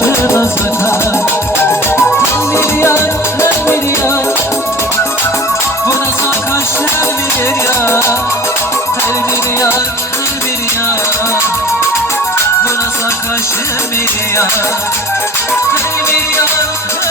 başına sakar. Her bir yar bu nasıl kaşlar bilir ya. Her bir yar bu nasıl kaşlar bilir ya. Her bir yar